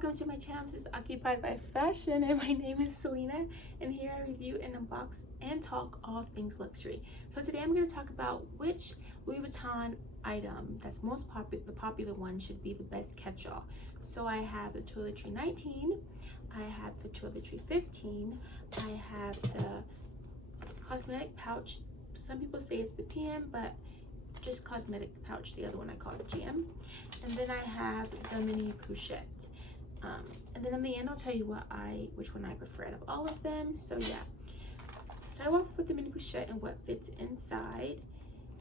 welcome to my channel. This is Occupied by Fashion, and my name is Selena, and here I review and unbox and talk all things luxury. So today I'm going to talk about which Louis Vuitton item that's most popular, the popular one, should be the best catch-all. So I have the Toiletry 19, I have the Toiletry 15, I have the Cosmetic pouch. Some people say it's the PM, but just Cosmetic pouch, the other one I call it GM. And then I have the mini Pouchette. And then in the end I'll tell you which one I prefer out of all of them. So yeah, start off with the mini Pouchette and what fits inside.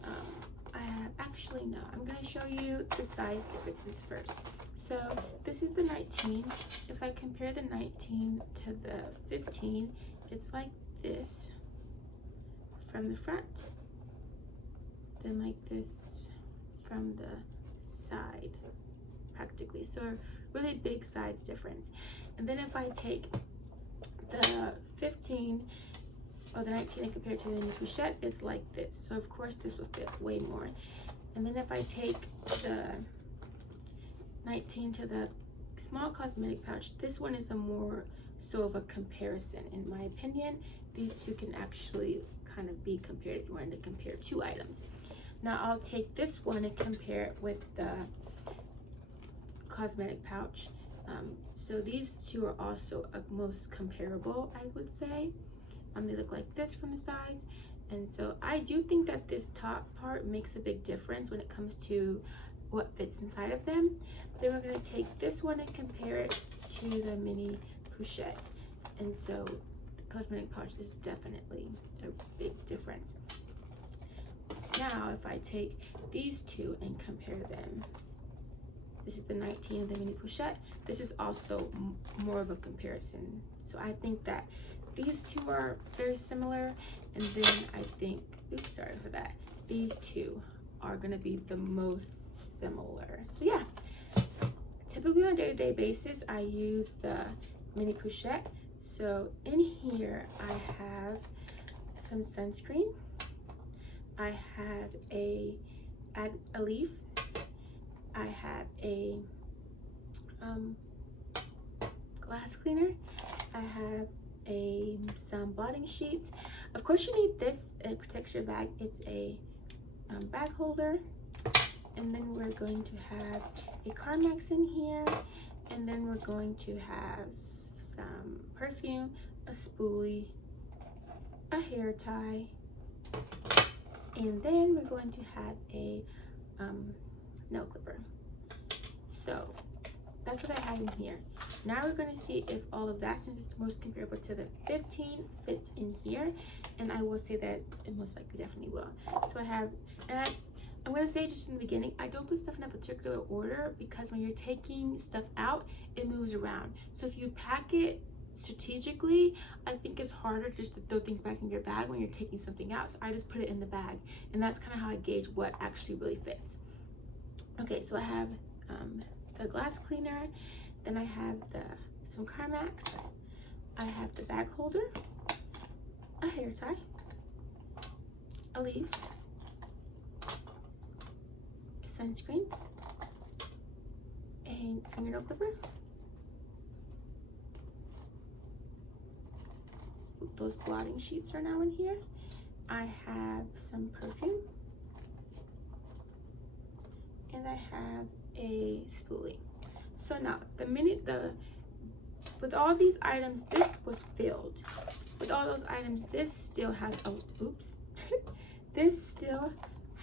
I'm going to show you the size differences first. So this is the 19. If I compare the 19 to the 15, it's like this from the front, then like this from the side, practically. So really big size difference. And then if I take the 15 or the 19 and compare it to the mini Pouchette, it's like this. So of course this will fit way more. And then if I take the 19 to the small Cosmetic pouch, this one is a more so of a comparison. In my opinion, these two can actually kind of be compared if you wanted to compare two items. Now I'll take this one and compare it with the Cosmetic pouch. So these two are also most comparable, I would say. They look like this from the sides. And so I do think that this top part makes a big difference when it comes to what fits inside of them. Then we're going to take this one and compare it to the mini Pouchette. And so the Cosmetic pouch is definitely a big difference. Now if I take these two and compare them, this is the 19 of the mini Pouchette. This is also more of a comparison. So I think that these two are very similar, and then I think, oops, sorry for that, these two are gonna be the most similar. So yeah, typically on a day-to-day basis, I use the mini Pouchette. So in here, I have some sunscreen. I have a leaf. I have a glass cleaner. I have some blotting sheets. Of course you need this. It protects your bag. It's a bag holder. And then we're going to have a Carmex in here. And then we're going to have some perfume, a spoolie, a hair tie, and then we're going to have a nail clipper. So that's what I have in here. Now we're going to see if all of that, since it's most comparable to the 15, fits in here. And I will say that it most likely definitely will. So I have, and I'm going to say just in the beginning, I don't put stuff in a particular order because when you're taking stuff out, it moves around. So if you pack it strategically, I think it's harder just to throw things back in your bag when you're taking something out. So I just put it in the bag, and that's kind of how I gauge what actually really fits. Okay, so I have the glass cleaner, then I have some Carmex, I have the bag holder, a hair tie, a leaf, a sunscreen, a fingernail clipper, those blotting sheets are now in here. I have some perfume, and I have a spoolie. So now with all these items, this was filled. With all those items, this still has this still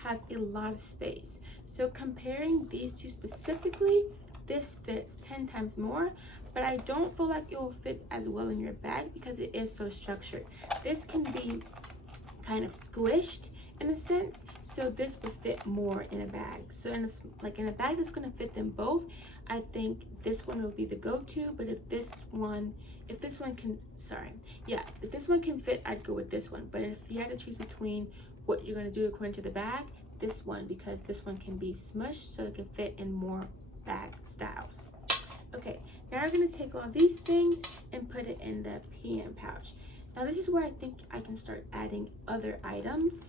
has a lot of space. So comparing these two specifically, this fits 10 times more, but I don't feel like it will fit as well in your bag because it is so structured. This can be kind of squished in a sense, so this would fit more in a bag. So in a bag that's going to fit them both, I think this one will be the go-to. But if this one can fit, I'd go with this one. But if you had to choose between what you're going to do according to the bag, this one, because this one can be smushed so it can fit in more bag styles. Okay, now we're going to take all these things and put it in the PM pouch. Now this is where I think I can start adding other items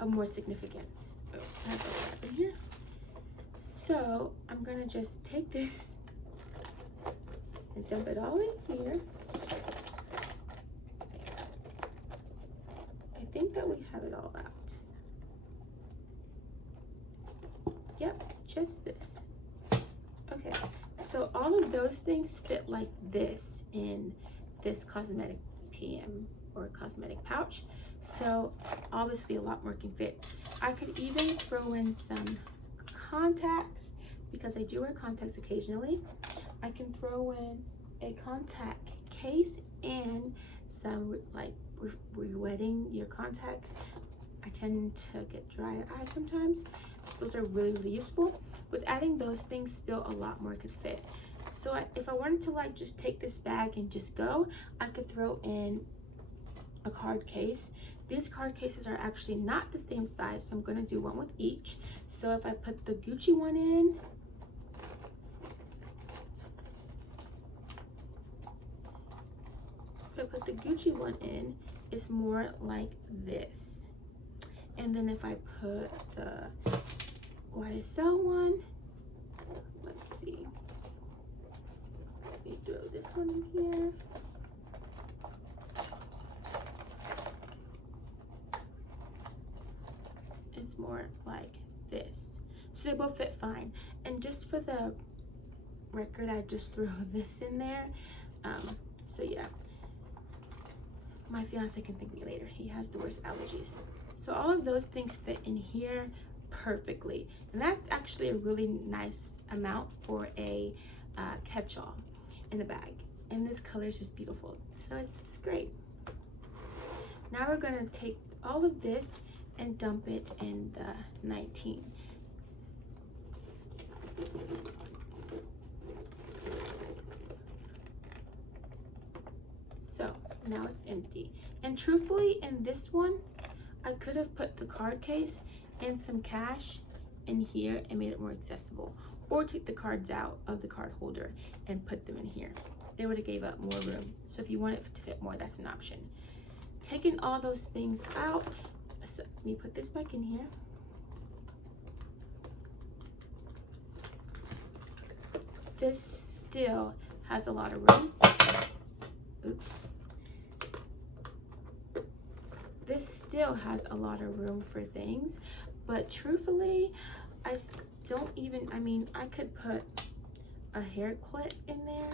of more significance. Oh, I have a wrap in here. So I'm gonna just take this and dump it all in here. I think that we have it all out. Yep, just this. Okay, so all of those things fit like this in this Cosmetic PM or Cosmetic pouch. So obviously a lot more can fit. I could even throw in some contacts because I do wear contacts occasionally. I can throw in a contact case and some, like, re-wetting your contacts. I tend to get dry eye sometimes. Those are really, really useful. With adding those things, still a lot more could fit. So if I wanted to like just take this bag and just go, I could throw in a card case. These card cases are actually not the same size, so I'm going to do one with each. So if I put the Gucci one in, it's more like this. And then if I put the YSL one, let's see, let me throw this one in here. It's more like this. So they both fit fine. And just for the record, I just threw this in there. So yeah, my fiance can thank me later. He has the worst allergies. So all of those things fit in here perfectly. And that's actually a really nice amount for a catch-all in the bag. And this color is just beautiful. So it's great. Now we're gonna take all of this and dump it in the 19. So now it's empty. And truthfully, in this one, I could have put the card case and some cash in here and made it more accessible, or take the cards out of the card holder and put them in here. They would have gave up more room. So if you want it to fit more, that's an option. Taking all those things out, so let me put this back in here. This still has a lot of room. Oops. This still has a lot of room for things, but truthfully, I don't even, I mean, I could put a hair clip in there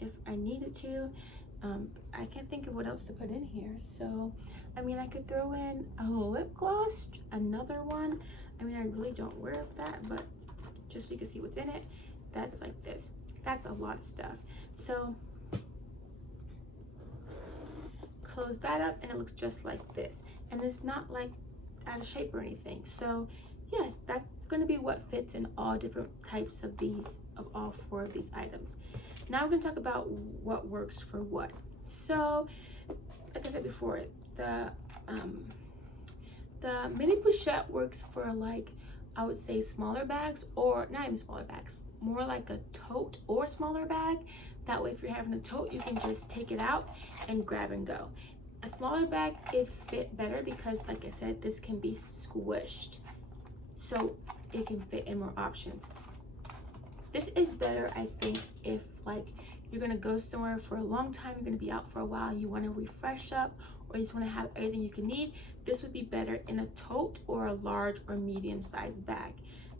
if I needed to. I can't think of what else to put in here. So, I mean, I could throw in a lip gloss, another one. I mean, I really don't wear that, but just so you can see what's in it, that's like this. That's a lot of stuff. So, close that up and it looks just like this. And it's not like out of shape or anything. So, yes, that's going to be what fits in all different types of these, of all 4 of these items. Now we're going to talk about what works for what. So, like I said before, the mini Pouchette works for, like, I would say smaller bags, or not even smaller bags, more like a tote or smaller bag. That way, if you're having a tote, you can just take it out and grab and go. A smaller bag, it fit better because, like I said, this can be squished, so it can fit in more options. This is better, I think, if like you're gonna go somewhere for a long time, you're gonna be out for a while, you want to refresh up, or you just want to have everything you can need. This would be better in a tote or a large or medium-sized bag.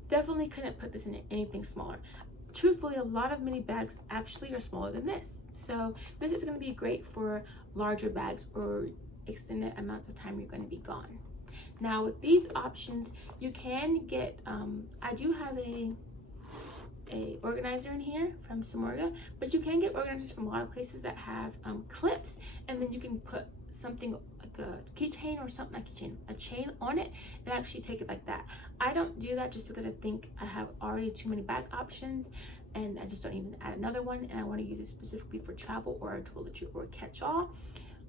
Definitely couldn't put this in anything smaller. Truthfully, a lot of mini bags actually are smaller than this. So this is going to be great for larger bags or extended amounts of time you're going to be gone. Now with these options, you can get, I do have a organizer in here from Samorga, but you can get organizers from a lot of places that have clips, and then you can put something like a keychain or something, like a chain on it, and actually take it like that. I don't do that just because I think I have already too many bag options and I just don't need to add another one, and I want to use it specifically for travel or a toiletry or a catch-all.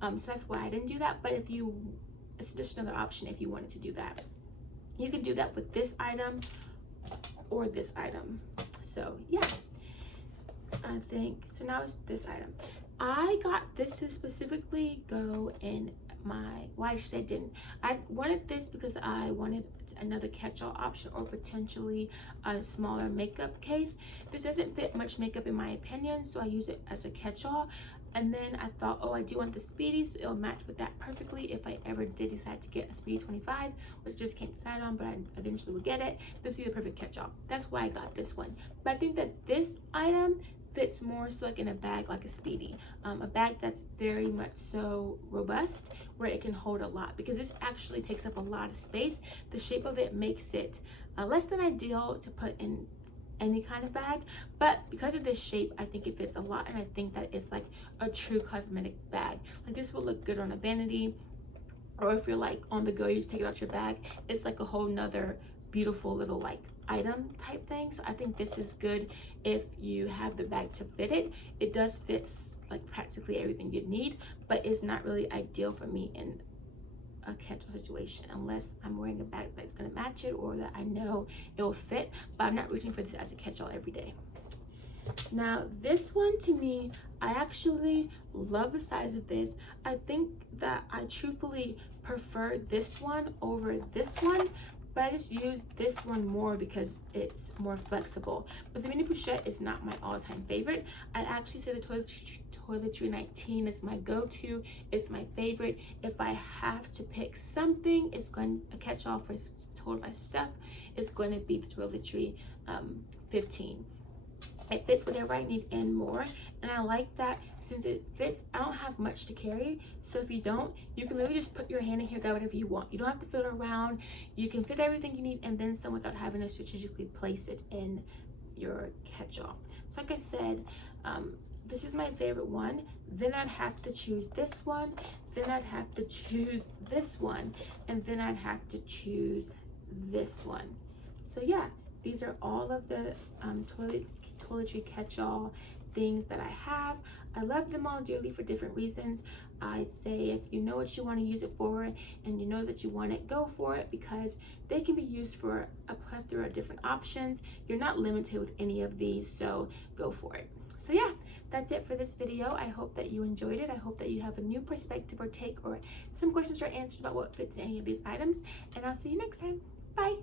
So that's why I didn't do that. But if you, it's just another option if you wanted to do that. You can do that with this item or this item. So yeah, I think so. Now it's this item. I got this to specifically go in well, I should say didn't. I wanted this because I wanted another catch-all option, or potentially a smaller makeup case. This doesn't fit much makeup in my opinion, so I use it as a catch-all. And then I thought, oh, I do want the Speedy, so it'll match with that perfectly if I ever did decide to get a Speedy 25, which I just can't decide on, but I eventually will get it. This would be the perfect catch-all. That's why I got this one. But I think that this item fits more so like in a bag like a Speedy, a bag that's very much so robust where it can hold a lot, because this actually takes up a lot of space. The shape of it makes it less than ideal to put in any kind of bag, but because of this shape, I think it fits a lot, and I think that it's like a true cosmetic bag. Like this will look good on a vanity, or if you're like on the go, you just take it out your bag. It's like a whole nother beautiful little like item type thing. So I think this is good if you have the bag to fit it. It does fit like practically everything you need, but it's not really ideal for me in a catch-all situation unless I'm wearing a bag that's going to match it, or that I know it will fit. But I'm not reaching for this as a catch-all every day. Now this one, to me, I actually love the size of this. I think that I truthfully prefer this one over this one, but I just use this one more because it's more flexible. But the mini Pouchette is not my all-time favorite. I'd actually say the Toiletry 19 is my go-to. It's my favorite. If I have to pick something, it's going a catch-all for to hold my stuff. It's going to be the Toiletry 15. It fits whatever I need and more, and I like that since it fits. I don't have much to carry, so if you don't, you can literally just put your hand in here, grab whatever you want. You don't have to fit it around. You can fit everything you need and then some without having to strategically place it in your catch-all. So like I said, this is my favorite one. Then I'd have to choose this one, then I'd have to choose this one, and then I'd have to choose this one. So yeah, these are all of the toiletry catch-all things that I have. I love them all dearly for different reasons. I'd say if you know what you want to use it for and you know that you want it, go for it, because they can be used for a plethora of different options. You're not limited with any of these, so go for it. So yeah, that's it for this video. I hope that you enjoyed it. I hope that you have a new perspective or take, or some questions are answered about what fits in any of these items, and I'll see you next time. Bye.